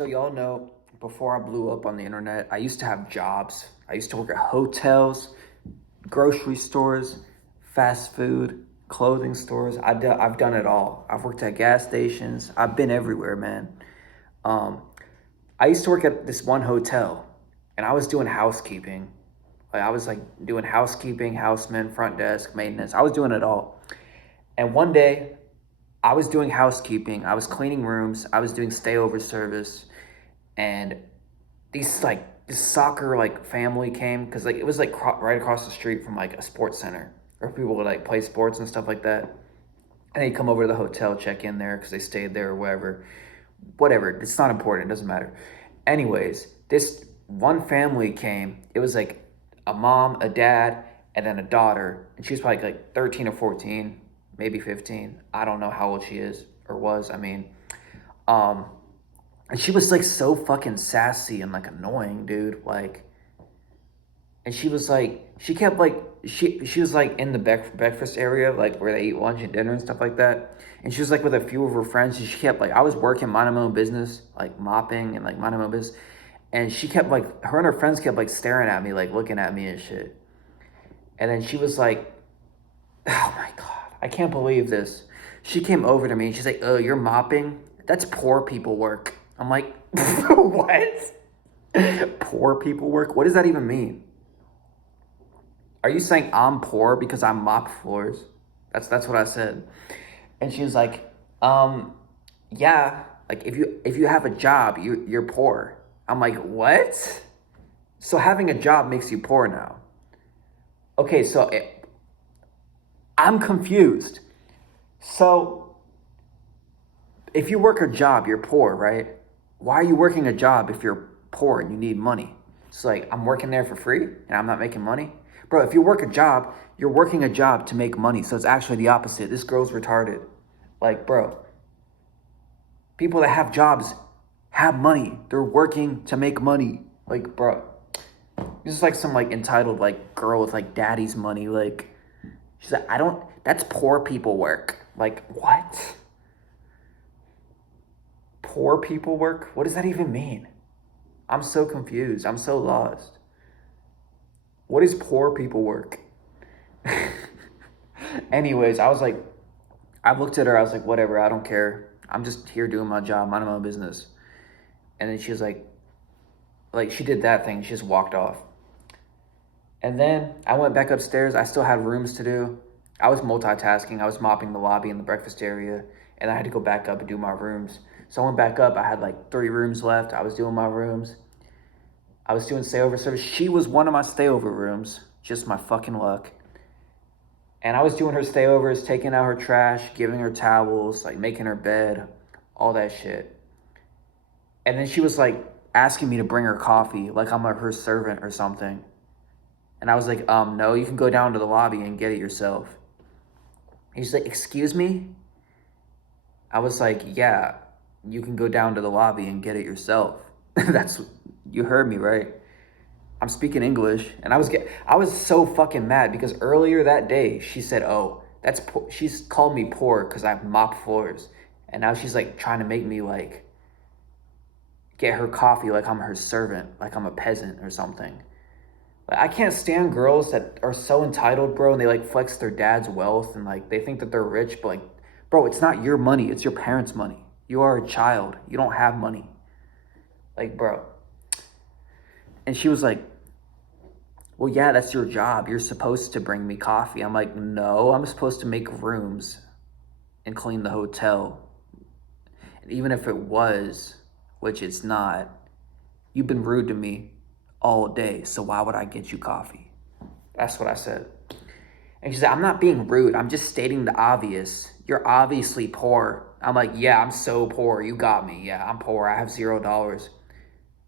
So y'all know, before I blew up on the internet, I used to have jobs. I used to work at hotels, grocery stores, fast food, clothing stores. I've done it all. I've worked at gas stations. I've been everywhere, man. Um, I used to work at this one hotel, and I was doing housekeeping. Like I was like doing housekeeping, houseman, front desk, maintenance. I was doing it all. And one day, I was doing housekeeping. I was cleaning rooms. I was doing stayover service, and this soccer like family came because like it was like right across the street from like a sports center where people would like play sports and stuff like that. And they come over to the hotel, check in there because they stayed there or whatever. Whatever, it's not important. It doesn't matter. Anyways, this one family came. It was like a mom, a dad, and then a daughter, and she was probably like 13 or 14, maybe 15. I don't know how old she is or was. Um, and she was like so fucking sassy and like annoying, dude. Like, and she was like, she kept like, she was like in the breakfast area, like where they eat lunch and dinner and stuff like that. And she was like with a few of her friends. And she kept like, I was working, minding my own business, like mopping and like minding my own business. And she kept like, her and her friends kept like staring at me, like looking at me and shit. And then she was like, oh my God, I can't believe this. She came over to me and she's like, oh, you're mopping? That's poor people work. I'm like, what? Poor people work? What does that even mean? Are you saying I'm poor because I mop floors? That's what I said. And she was like, um, yeah, like if you have a job, you're poor. I'm like, what? So having a job makes you poor now. Okay, I'm confused. So if you work a job, you're poor, right? Why are you working a job if you're poor and you need money? It's like, I'm working there for free and I'm not making money. Bro, if you work a job, you're working a job to make money. So it's actually the opposite. This girl's retarded. Like, bro, people that have jobs have money. They're working to make money. Like, bro, this is like some like entitled like girl with like daddy's money. Like, she's like, that's poor people work. Like, what? Poor people work? What does that even mean? I'm so confused. I'm so lost. What is poor people work? Anyways, I looked at her, I was like, whatever, I don't care. I'm just here doing my job, minding my own business. And then she was like she did that thing, she just walked off. And then I went back upstairs. I still had rooms to do. I was multitasking. I was mopping the lobby and the breakfast area, and I had to go back up and do my rooms. So I went back up. I had like 3 rooms left. I was doing my rooms. I was doing stayover service. She was one of my stayover rooms. Just my fucking luck. And I was doing her stayovers, taking out her trash, giving her towels, like making her bed, all that shit. And then she was like asking me to bring her coffee, like I'm her servant or something. And I was like, no, you can go down to the lobby and get it yourself. And she's like, excuse me? I was like, yeah, you can go down to the lobby and get it yourself. You heard me, right? I'm speaking English, and I was so fucking mad because earlier that day she said, "Oh, she's called me poor because I mop floors," and now she's like trying to make me like get her coffee like I'm her servant, like I'm a peasant or something. Like, I can't stand girls that are so entitled, bro, and they like flex their dad's wealth and like they think that they're rich, but like, bro, it's not your money, it's your parents' money. You are a child. You don't have money. Like, bro. And she was like, well, yeah, that's your job. You're supposed to bring me coffee. I'm like, no, I'm supposed to make rooms and clean the hotel. And even if it was, which it's not, you've been rude to me all day, so why would I get you coffee? That's what I said. And she said, I'm not being rude. I'm just stating the obvious. You're obviously poor. I'm like, yeah, I'm so poor. You got me. Yeah, I'm poor. I have $0.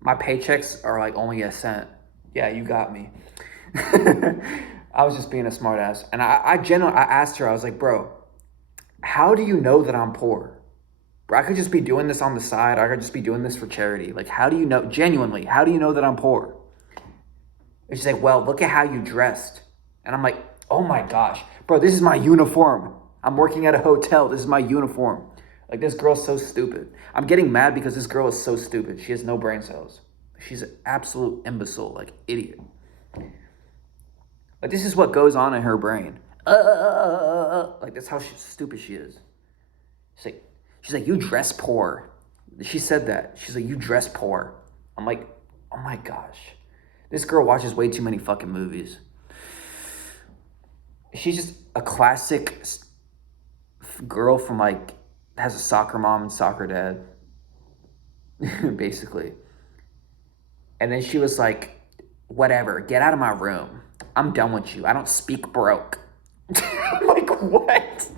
My paychecks are like only a cent. Yeah, you got me. I was just being a smartass. And I genuinely, I asked her, I was like, bro, how do you know that I'm poor? Bro, I could just be doing this on the side. I could just be doing this for charity. Like, how do you know, genuinely, how do you know that I'm poor? And she's like, well, look at how you dressed. And I'm like, oh my gosh, bro, this is my uniform. I'm working at a hotel. This is my uniform. Like, this girl's so stupid. I'm getting mad because this girl is so stupid. She has no brain cells. She's an absolute imbecile, like, idiot. Like, this is what goes on in her brain. Like, that's how stupid she is. She's like, you dress poor. She said that. She's like, you dress poor. I'm like, oh my gosh. This girl watches way too many fucking movies. She's just a classic girl from, like, has a soccer mom and soccer dad, basically. And then she was like, whatever, get out of my room. I'm done with you. I don't speak broke. I'm like, what?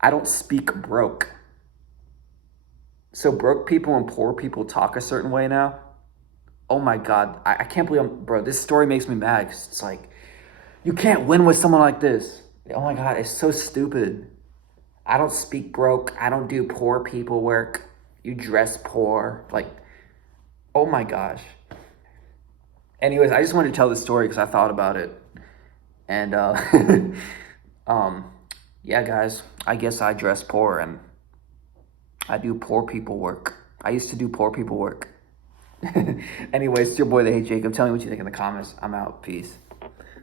I don't speak broke. So broke people and poor people talk a certain way now? Oh my God. I can't believe bro, this story makes me mad. 'Cause it's like, you can't win with someone like this. Oh my God, it's so stupid. I don't speak broke. I don't do poor people work. You dress poor. Like, oh my gosh. Anyways, I just wanted to tell this story because I thought about it. And yeah, guys, I guess I dress poor and I do poor people work. I used to do poor people work. Anyways, it's your boy, the Hey Jacob. Tell me what you think in the comments. I'm out. Peace.